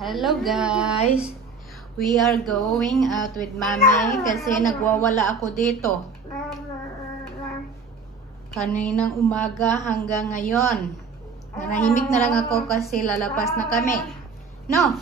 Hello guys! We are going out with Mami kasi nagwawala ako dito. Kaninang umaga hanggang ngayon. Nanahimik na lang ako kasi lalabas na kami. No!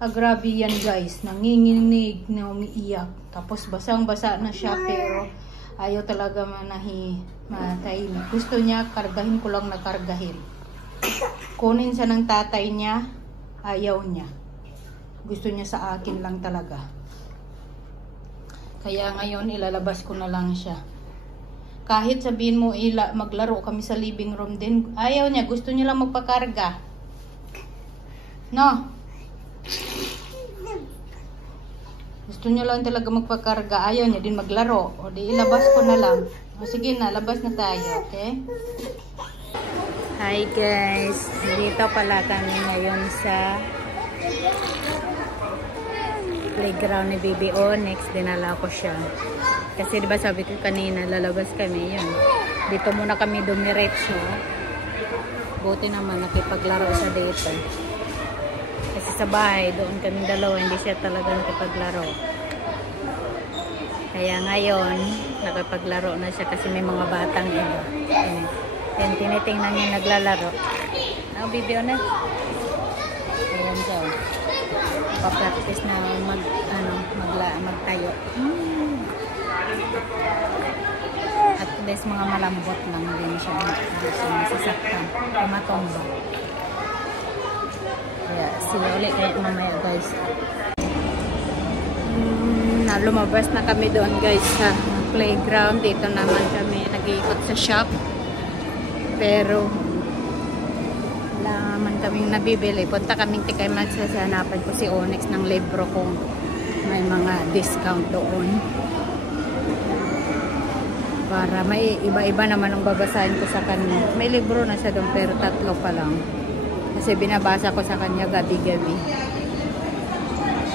Grabe yan guys. Nanginginig na umiiyak. Tapos basang-basa na siya pero ayaw talaga matahimik. Gusto niya kargahin ko lang na kargahin. Kunin siya ng tatay niya. Ayaw niya. Gusto niya sa akin lang talaga. Kaya ngayon ilalabas ko na lang siya. Kahit sabihin mo maglaro kami sa living room din, ayaw niya. Gusto niya lang magpakarga. No? Gusto niya lang talaga magpakarga. Ayaw niya din maglaro. O di ilabas ko na lang. O sige na, labas na tayo. Okay? Hi guys, dito pala kami ngayon sa playground ni Baby Onyx. Dinala ko siya kasi diba sabi ko kanina lalabas kami, yun dito muna kami dumiretso. Buti naman nakipaglaro siya dito kasi sa bahay doon kami dalawa hindi siya talaga nakipaglaro, kaya ngayon nakipaglaro na siya kasi may mga batang iba. Yan, tinitingnan niya naglalaro. Baby Onyx. Ayan siya. Pa-practice na magtayo. At least mga malambot lang din siya. Hindi siya masasaktan. Matomba. Kaya sila ulit kayo mamaya guys. Lumabas na kami doon guys sa playground. Dito naman kami nag-iikot sa shop. Pero wala man kaming nabibili. Punta kaming Tikay Max kasi hanapan ko si Onyx ng libro kung may mga discount doon. Para may iba-iba naman ang babasahin ko sa kanya. May libro na siya doon pero 3 pa lang. Kasi binabasa ko sa kanya gabi-gabi.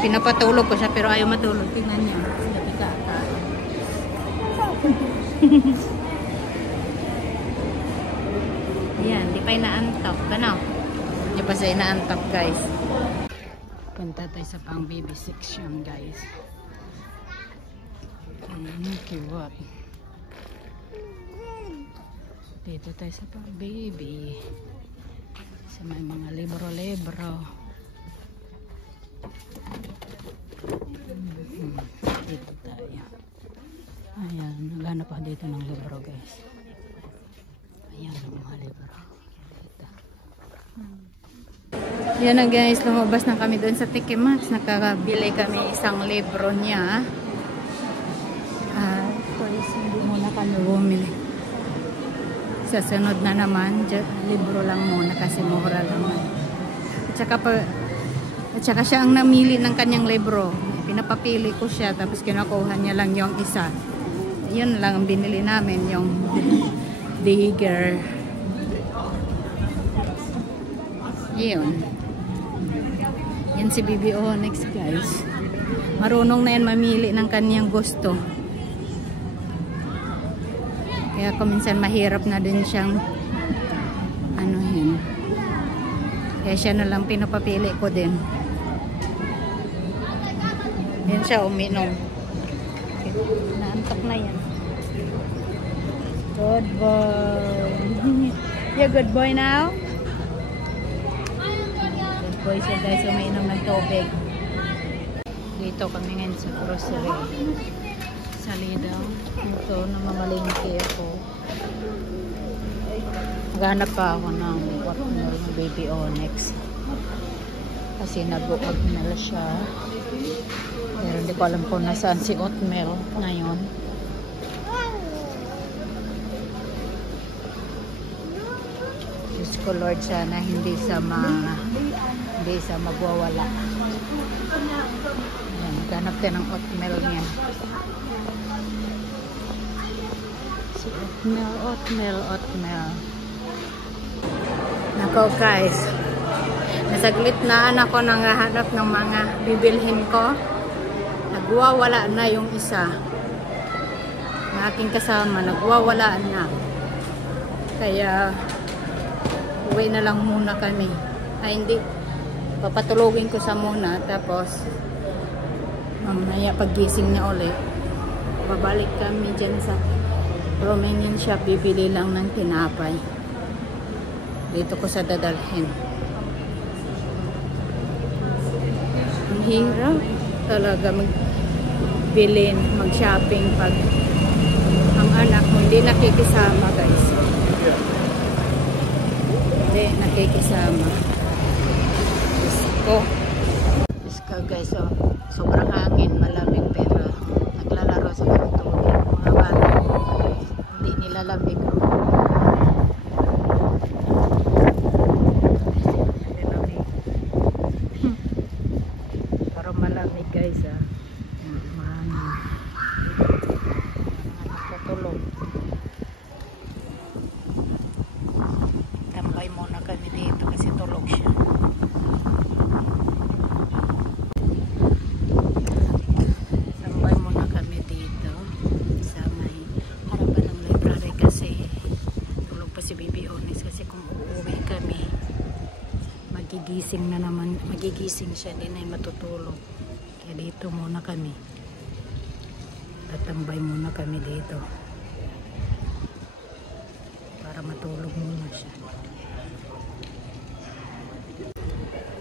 Pinapatulog ko siya pero ayaw matulog. Tingnan niya. Gabi kakain. Yan, di pa inaantap. Gano? Di pa siya inaantap, guys. Punta tayo sa pang baby section, guys. Kiwat. Dito tayo sa pang baby. Sa may mga libro-libro. Dito tayo. Ayan, naghanap ako dito ng libro, guys. Ayan ang mga libro. Yan na guys, lumabas na kami doon sa Tikay Max. Nakabili kami isang libro niya. Pues hindi muna kami bumili. Sa sunod na naman, libro lang muna kasi mura lang. At saka siya ang namili ng kanyang libro. Pinapapili ko siya tapos kinukuha niya lang yung isa. Yun lang ang binili namin, yung Digger. Yun. Yan si Baby Onyx guys. Marunong na yan mamili ng kanyang gusto. Kaya kuminsan mahirap na din siyang anuhin. Kaya siya na lang pinapapili ko din. Yan siya uminom. Naantok na yan. Good boy. You're good boy now? Good boy siya guys. Umiinom ng tubig. Dito kami ngayon sa grocery. Sa Lidl. Ito, namamalingki ako. Maghanap pa ako ng watermelon ng Baby Onyx. Kasi nag-uag na siya. Pero hindi ko alam kung nasaan si Oatmeal ngayon. Diyos ko Lord, sana hindi sa magwawala. Ayan, ganap din ang Oatmeal niya. Si Oatmeal. Nako guys, nasaglit na ako nang hahanap ng mga bibilhin ko. Nagwawala na yung isa. Na aking kasama, nagwawala na. Kaya uwi na lang muna kami. Ay hindi, Papatulogin ko sa muna, tapos mamaya paggising niya ulit, babalik kami dyan sa Romanian shop, bibili lang ng tinapay. Dito ko sa dadalhin. Ang hirap talaga magbilin, mag-shopping pag ang anak mo hindi nakikisama, guys. Hindi nakikisama. Isko guys, oh. Sobrang hangin, malamig, pero naglalaro sa kanto. Mga bata, hindi nilalamig. Pero malamig guys, ah. Mahangin. Nakatulog. Tambay muna kami dito kasi tulog siya. Magigising siya, din ay matutulog. Kaya dito muna kami. Tatambay muna kami dito. Para matulog muna siya.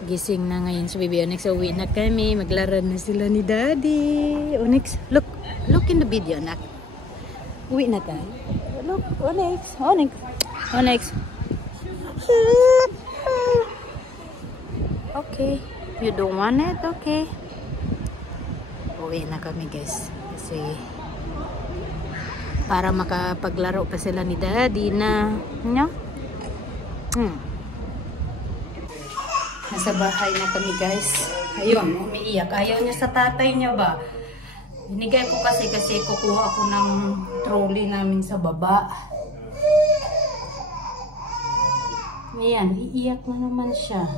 Gising na ngayon sa Baby Onyx. Uwi na kami. Maglaro na sila ni Daddy. Onyx, look in the video, anak. Uwi na tayo. Look, Onyx. Okay, you don't want it? Okay. Uwi na kami guys. Kasi para makapaglaro pa sila ni Daddy na Nasa bahay na kami guys. Ayun, umiiyak. Ayaw niya sa tatay niya ba? Binigay ko kasi kukuha ako ng trolley namin sa baba. Ayan, iiyak na naman siya.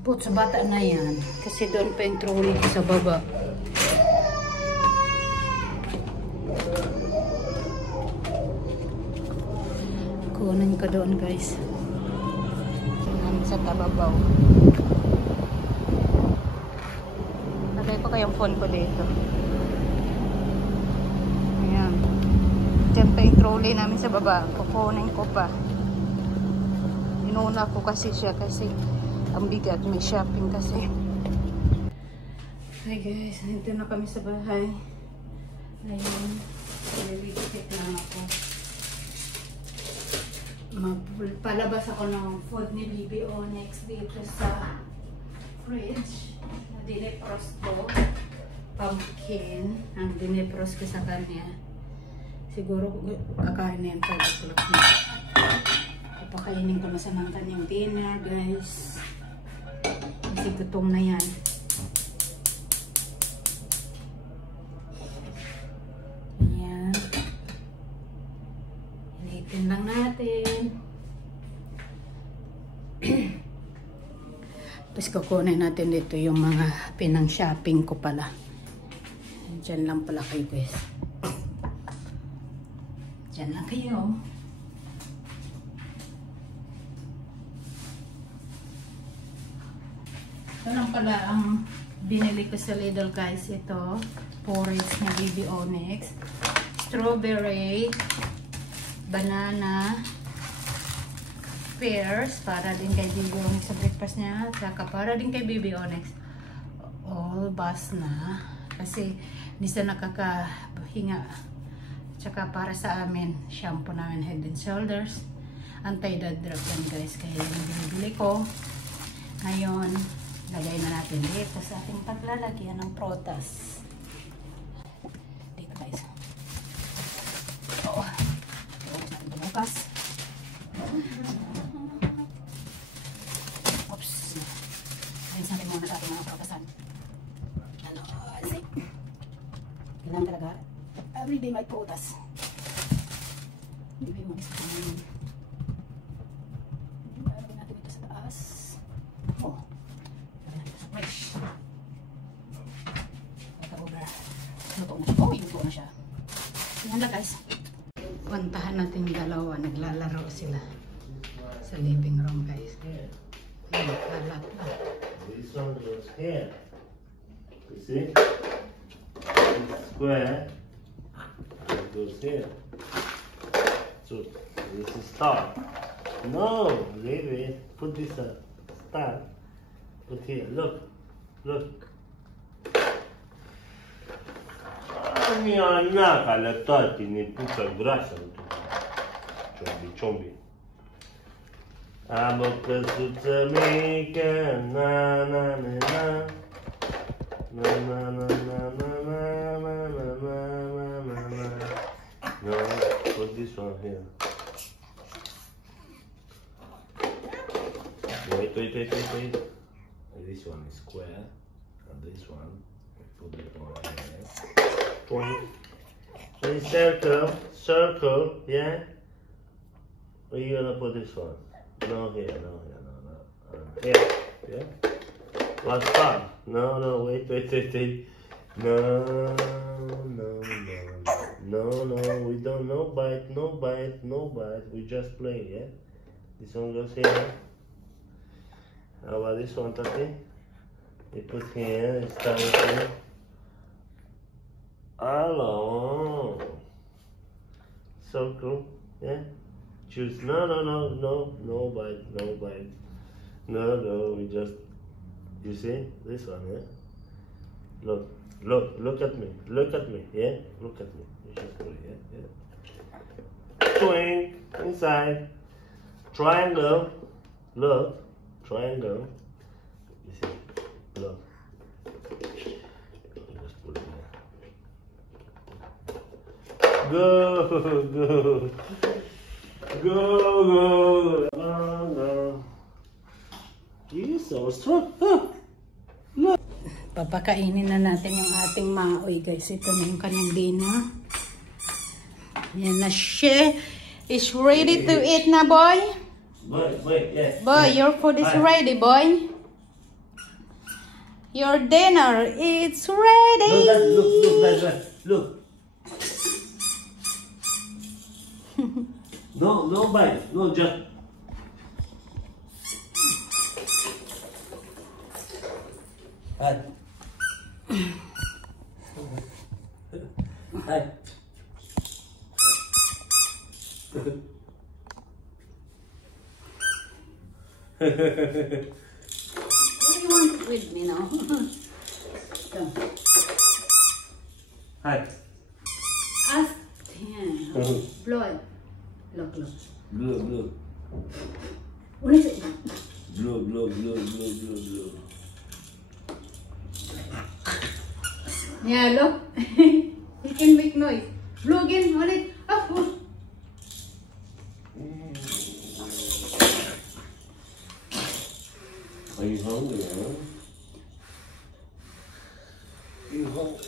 Put sa bata na yan. Kasi doon pa yung trolley sa baba. Kunin ko doon guys. Tingnan sa tababaw. Lagay ko kayong phone ko dito. Ayan. Diyan pa yung trolley namin sa baba. Kukunin ko pa. Inuna ko kasi siya kasi ang bigat, may shopping kasi. Hi guys, nandito na kami sa bahay. Ayun, nalilitik lang ako. Palabas ako ng food ni Baby Onyx dito sa fridge. Na dinepros ko. Pumpkin. Ang dinepros ko sa kanya. Siguro kakain na yan 5 o'clock na. Papakainin ko na sa ng kanyang dinner guys. Kasi gutom na yan. Ayan. Initin lang natin. Tapos kukunin natin dito yung mga pinang shopping ko pala. Diyan lang pala kayo guys. Diyan lang kayo. Ito lang pala ang binili ko sa Lidl guys. Ito, porridge na Baby Onyx. Strawberry, banana, pears, para din kay Baby Onyx sa breakfast niya. Saka para din kay Baby Onyx. All bus na. Kasi hindi siya nakakahinga. Tsaka para sa amin, shampoo namin Head and Shoulders. Anti-dandruff yan guys. Kaya yung binibili ko. Ngayon, lagay na natin dito sa ating paglalagyan ng protas. Dito guys. Oo. Tapos natin bumukas. Oops. Rinse natin muna sa ating mga protasan. Ano? Kailangan talaga. Everyday may protas. Hindi mo isa pa naman. Lagyan natin ito sa taas. Oh. Fresh. Pagka-over. Luto na siya. Oh, luto na siya. Yan lang guys. Puntahan natin yung dalawa. Naglalaro sila sa living room guys. here. This one goes here. You see? It's square. It goes here. So this is star. No, wait. Put this star. Put here. Look. Mia naca la tati ne puța grasă. Ciombi. Am o căsuță mică, na. No, put this one here. Wait. This one is square, and this one, put it one here. In circle, yeah? Where you gonna put this one? No, here, no. Here, yeah? What's fun? No, wait. No, we don't, no bite. We just play, yeah? This one goes here. How about this one, Tati? We put here, it's down here. Hello. Circle, yeah? Choose, no bite. No, we just, you see? This one, yeah? Look at me, yeah? Look at me. You just put it, yeah? Swing, inside. Triangle, look. Triangle. You see? Look. Just put it there. Go. You're so strong. Look. Papakainin na natin yung ating maoy, guys. Ito na yung kanyang dinner. Yan na siya. Is ready to eat na, boy? Boy, yes. Boy, your food is ready, boy. Your dinner is ready. Look. No bite. No, just. Hi. What do you want with me now? Come. Hi. Ask him. Blood. Look. Blue. What is it? Blue. Yeah, look. He can make noise. Blow again. Hold it. Oh. Are you hungry, huh? You hungry?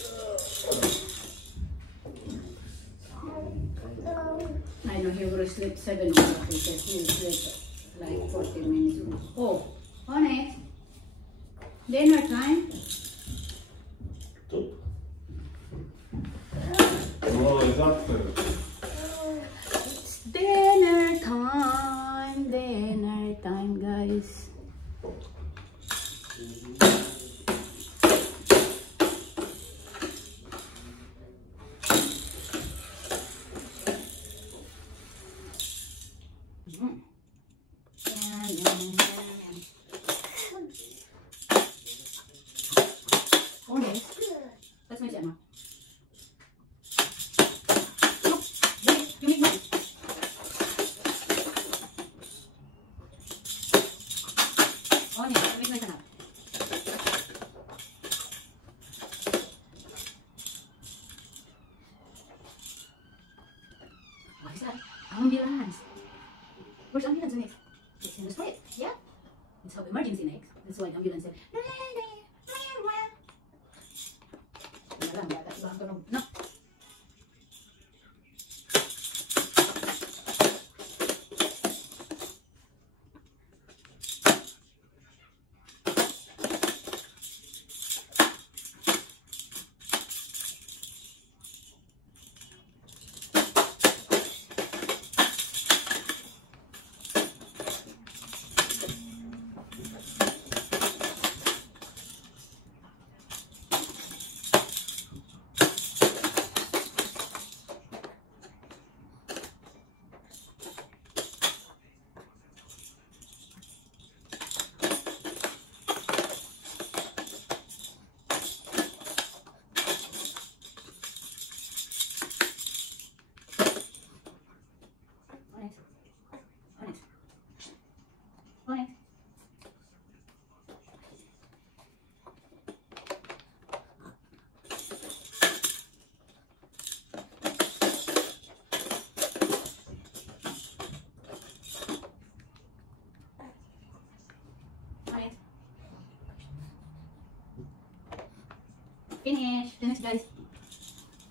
I know he will sleep 7 o'clock because he will sleep like 40 minutes. Oh, Onyx. Dinner time. Oh, it's up there. It's dinner time, guys. Onyx, that's my Emma. You make noise. Onyx, make noise enough. What is that? Ambulance. Where's ambulance, Onyx? It's in the street. Yeah? It's an emergency, Onyx. That's why ambulance said, no. Finish. Finish, guys.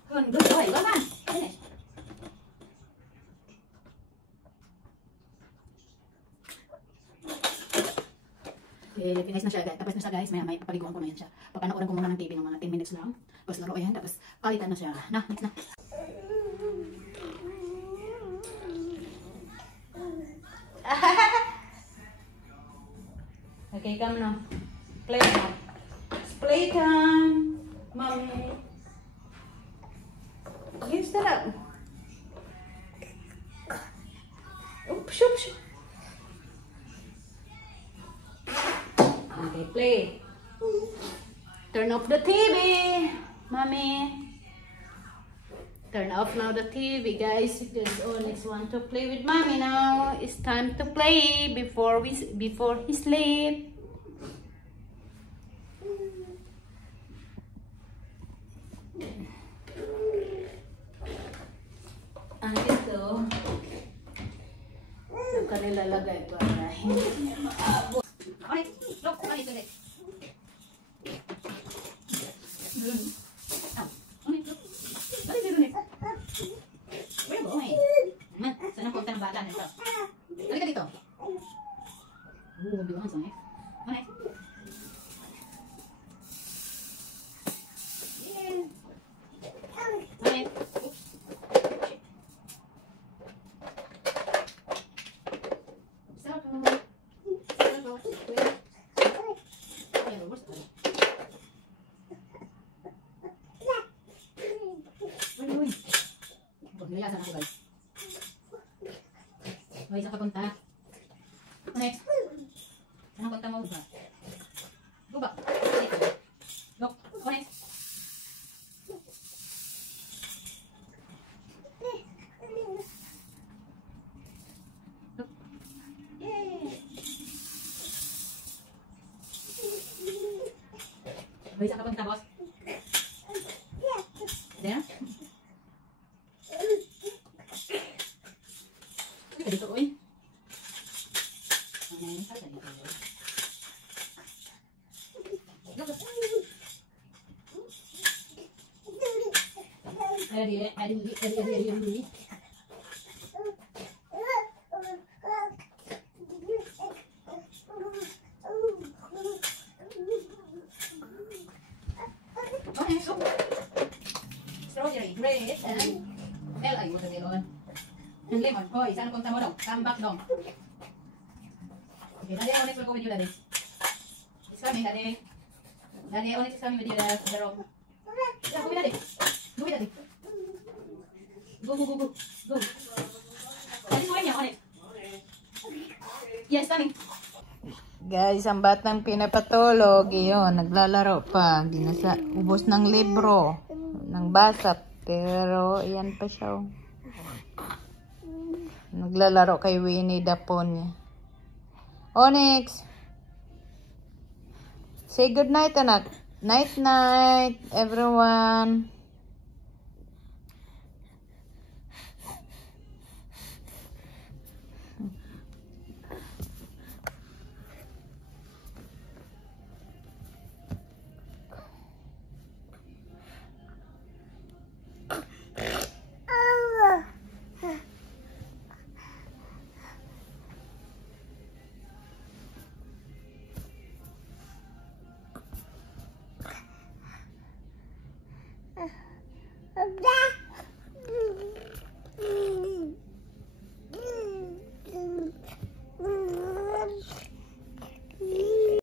Good boy. Well done. Finish. Okay, finish na siya guys. Tapos na siya guys. May papaliguan ko na yan siya. Papanoorin ko muna ng TV ng mga 10 minutes lang. Tapos laro yan. Tapos palitan na siya. Na, next na. Okay, come now. Play now. It's playtime. Mommy. You stand up. Oops, oops. Okay, play. Turn off the TV, Mommy. Turn off now the TV, guys. Because Onyx want to play with Mommy now. It's time to play before he sleep. Ang ito, yung kanila lagay para hindi niya maabot. Okay, look, okay, today. Where are you going? Saan ang punta ng bata nito? Halika dito. Bilang sa nek. Okay. Okay. Nilayasan ako guys. Okay, saan ka punta? Next. Saan ang punta mo ba? Go back. Go. Okay. Okay, saan ka punta, boss? There? Dito ko eh. Ready. Okay, so strawberry, grape, and L.I. watermelon. And lemon. Hoy, saan punta mo daw? Come back daw. Okay, Daddy, Onyx will go with you, Daddy. It's coming, Daddy. Daddy, Onyx is coming with you, Daddy. Yeah, go with Daddy. Go with Daddy. Go. Go. Daddy's going here, Onyx. Yes, coming. Guys, ang batang pinapatulog, yun, naglalaro pa. Ubos ng libro, ng basa. Pero, ayan pa siya. Naglalaro kay Winnie the Pooh niya. Onyx! Say good night, anak. Night, everyone.